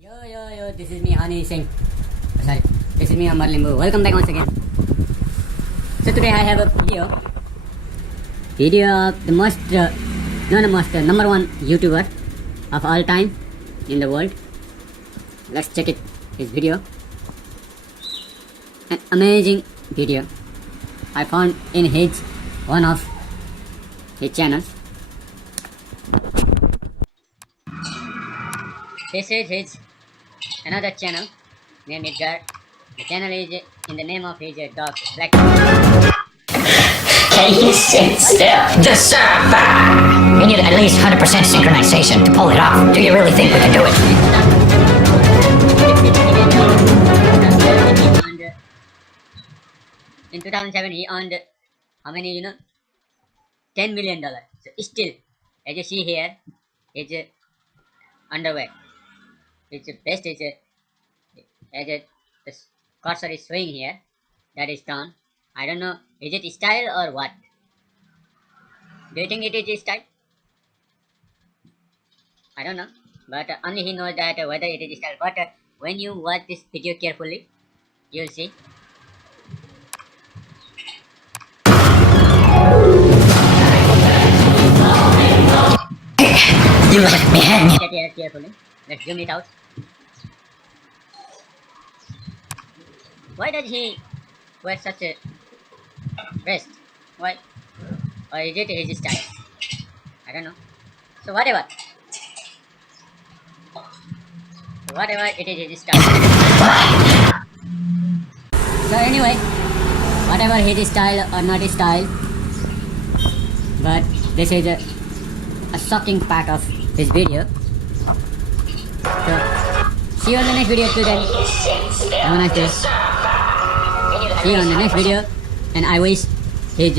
Yo, this is me, Hani Singh. Sorry, this is me, Amer Limbu. Welcome back once again. So today I have a video of the number one YouTuber of all time in the world. Let's check it. His video, an amazing video I found in one of his channels. This is his another channel named Dharan. The channel is in the name of his dog, Black. Can you sit still? The server! We need at least 100% synchronization to pull it off. Do you really think we can do it? In 2007, he earned how many, $10 million. So still, as you see here, it's underwear. Which best is the cursor is showing here, that is done. I don't know, is it style or what? Do you think it is style? I don't know, but only he knows that whether it is style. But when you watch this video carefully, you'll see. You let me hang. Check here carefully. Let's zoom it out. Why does he wear such a vest? Why? Or is it his style? I don't know. So whatever. Whatever it is his style. So anyway, whatever his style or not his style, but this is a shocking part of his video. So see you on the next video till then. Have a nice day. See you on the next video, and I wish his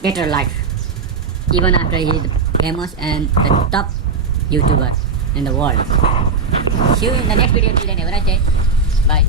better life, even after he is famous and the top YouTuber in the world. See you in the next video till then. Have a nice day. Bye.